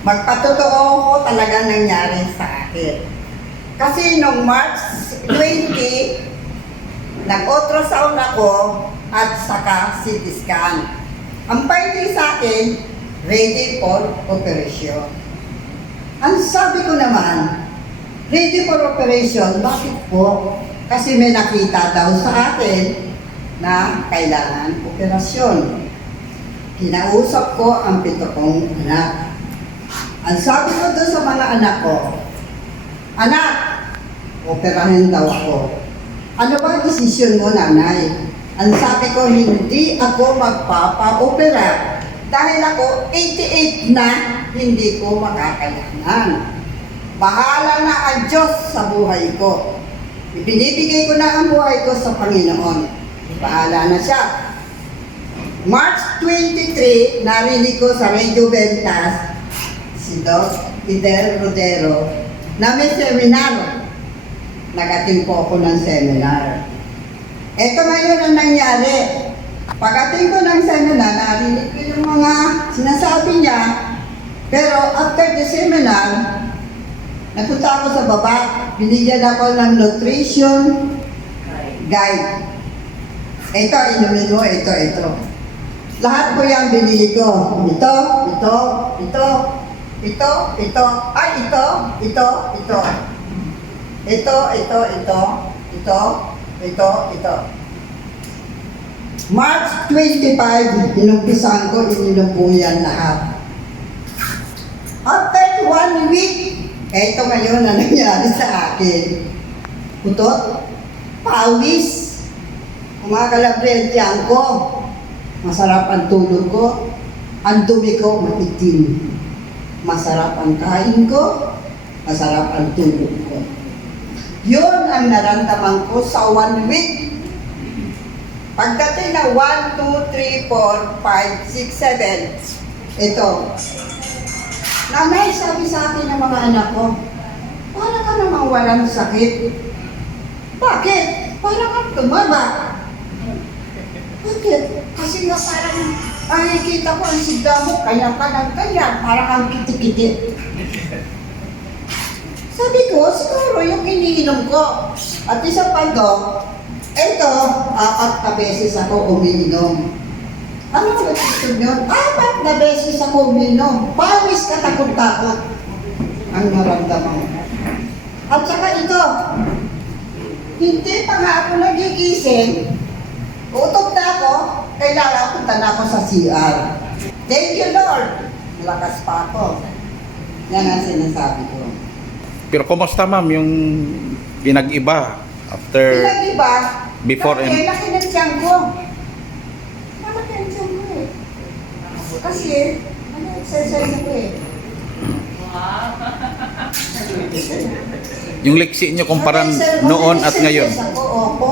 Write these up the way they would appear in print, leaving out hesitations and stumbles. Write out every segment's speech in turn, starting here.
Magpatotoo ko talaga nangyari sa akin. Kasi nung March 20, nag-ultrasound ako at saka CT scan. Ang finding sa akin, ready for operation. Ang sabi ko naman, ready for operation, bakit po? Kasi may nakita daw sa akin na kailangan operasyon. Kinausap ko ang 7 kong anak. Ang sabi ko doon sa mga anak ko, anak, operahin daw ako. Ano ba ang desisyon mo, nanay? Ang sabi ko, hindi ako magpapa-opera dahil ako 88 na hindi ko makakayanan. Bahala na ang Diyos sa buhay ko. Ibinibigay ko na ang buhay ko sa Panginoon. Bahala na siya. March 23, narinig ko sa Radio Ventas si Doc Ider Rodero na may seminar. Nag-attend po ako ng seminar. Ito ngayon ang nangyari. Pag-attend ko ng seminar, narinig ko yung mga sinasabi niya. Pero after the seminar, napunta ako sa baba, binigyan ako ng nutrition guide. Ito, inumin mo, ito. Lahat ko yan binili ko. Ito. March 25, inumpisan ko, ininom po yan lahat. After 1 week, ito ngayon na nangyari sa akin. Putot, pawis, kumakalabre ang tiyan ko. Masarap ang tulog ko, ang dumi ko maitim. Masarap ang kain ko, masarap ang tulog ko. Yun ang naramdaman ko sa 1 week. Pagdating na 1, 2, 3, 4, 5, 6, 7, ito. Nanay, sabi sa akin ng mga anak ko, para ka namang walang sakit. Bakit? Para kang tumaba. Bakit? Kasi nga parang nakikita ko ang sigda mo, kaya ka ng ganyan, para kang kiti-kiti. Sabi ko, siguro yung iniinom ko. At isa pa to, ito, 4 na beses ako umiinom. Ano ang gusto nyo? 4 na beses ako umiinom. Pawis ka takot-takot ang naramdaman. At saka ito, hindi pa nga ako nagigising. Utot na ako, kailangan punta na ako sa CR. Thank you, Lord. Malakas pa ako. Yan ang sinasabi ko. Pero kumusta ma'am yung pinag-iba after Pinag-iba, before and laki ng tiyan ko. Malaki ang tiyan ko eh. Kasi, exercise ako eh. yung liksi nyo kumpara noon at ngayon? Ako, opo.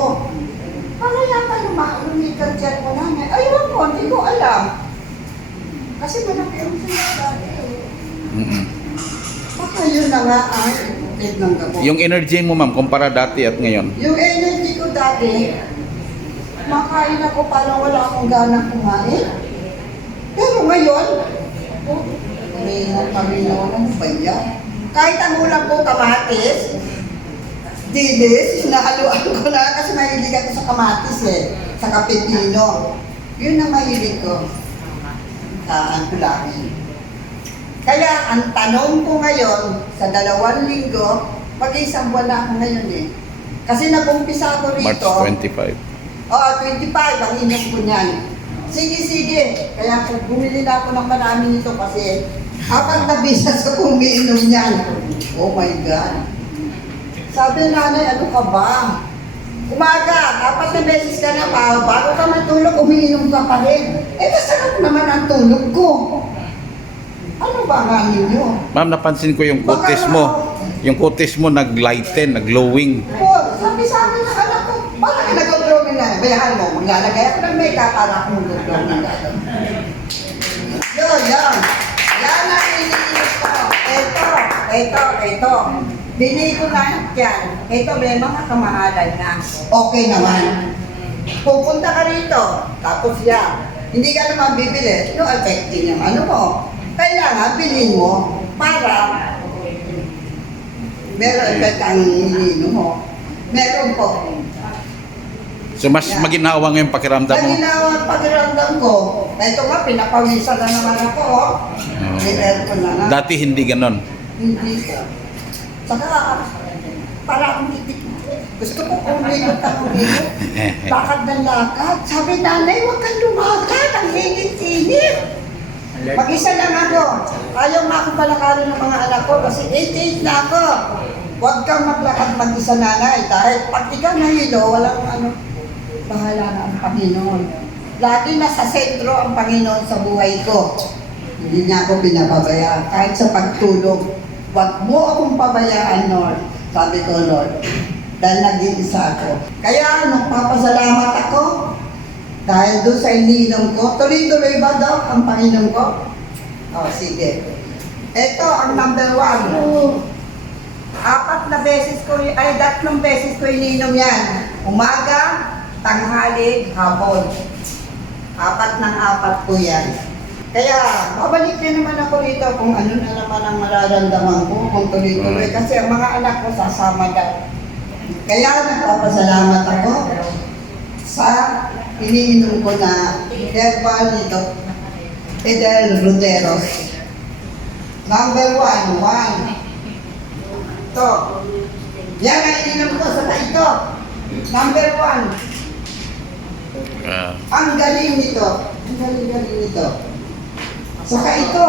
Ano yata yung lumikad dyan ko namin? Ayun ko, hindi ko alam. Kasi malaki ang sinasabi eh. Baka yun na nga ang iputid ng gamot. Yung energy mo ma'am kumpara dati at ngayon? Yung energy ko dati, makain ako parang wala akong ganang kumain. Pero ngayon, ano ba yan? Kahit ang ulam ko kamatis, dilis, nahaluan ko na kasi mahilig ako sa kamatis eh, sa kapitino. Yun ang mahilig ko sa antulamin. Kaya ang tanong ko ngayon, sa 2 linggo, mag-isang buwan na ako ngayon eh. Kasi nag-umpisa ako March rito. 25. Oo, 25 ang inom ko niyan. Sige. Kaya bumili na ako ng marami nito kasi 4 na beses ako umiinom niyan. Oh my God. Sabi nanay, ano ka ba? Umaga, 4 na beses ka na pa, bago ka matulog, umiinom ka pa rin. Eh, masarap naman ang tulog ko. Ano ba nga ninyo? Ma'am, napansin ko yung kutis mo. Yung kutis mo nag-lighten, nag-glowing. Po, sabi sa akin ng anak ko, bakit ka nag-glowing na? Bayahan mo, maglalagay ako ng makeup para akong mag-glowing na. Yun. Yan ang iniinis ko. Ito. Bili ko na yan. Ito, may mga kamahalan na. Okay naman. Pupunta ka rito, tapos yan. Hindi ka naman bibili. No, affecting yung ano mo. kailangan bilhin mo para meron ka kang ininom mo. Meron po. So mas maginhawa ngayon pakiramdam mo. Ang ginawa pakiramdam ko, ito nga, pinapawisan na naman ako. May aircon na nga. Dati hindi ganon. Hindi ka. Saka, para akong titik. Gusto ko umikot ako dito. Lakad ng lakad. Sabi nanay, huwag kang lumakad. Ang init-init. Mag-isa lang ako. Ayaw nga ako palakarin ng mga anak ko kasi 88 na ako. Huwag kang maglakad mag-isa nanay. Dahil pag ikaw nahilo, walang ano, bahala na ang Panginoon. Lagi nasa sentro ang Panginoon sa buhay ko. Hindi niya ako pinapabayaan. Kahit sa pagtulog, huwag mo akong pabayaan, Lord. Sabi ko, Lord, dahil nag-iisa ako. Kaya nagpapasalamat ako dahil doon sa ininom ko. Tuloy-tuloy ba daw ang Panginoon ko? O, sige. Ito ang number 1. 4 na beses ko, ay 3 beses ko ininom yan. Umaga, tanghali, hapon. 4 ng 4 po yan. Kaya, babalik na naman ako rito kung ano na naman ang mararamdaman ko, kung tuloy-tuloy. Kasi ang mga anak ko sasama daw. Kaya nagpapasalamat ako sa iniinom ko na herbal nito, Fidel Ruderos. Number 1. Ito. Yan ang ininom ko sa ito. Number 1. Ang galing nito. Ang galing nito. Saka ito.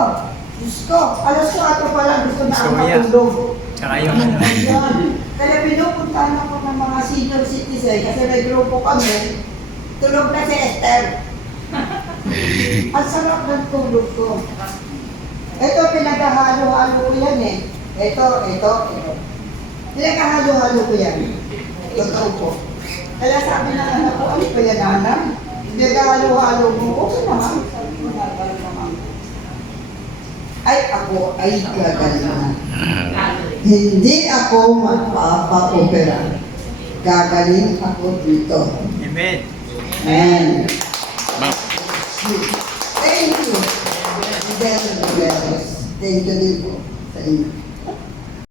Diyos ko. Alas 4 pa lang gusto na ang matulog. Tsaka yung ano. Yan. Kaya pinupuntahan ako ng mga senior citizen kasi may grupo kami. Tulog na si Esther. Ang sarap ng tulog ko. Ito pinaghahalo-halo ko yan eh. Ito. Pinaghahalo-halo ko yan. Totoo po. Kaya sabi na anak ko, ano ba yan, nanay? Pinaghahalo-halo mo. Okay naman. Sabi ko, nagagaling naman. Ay, ako ay gagaling. Hindi ako magpapa-opera. Gagaling ako dito. Amen. Amen. Ma'am, Thank you. Thank you din po sa inyo.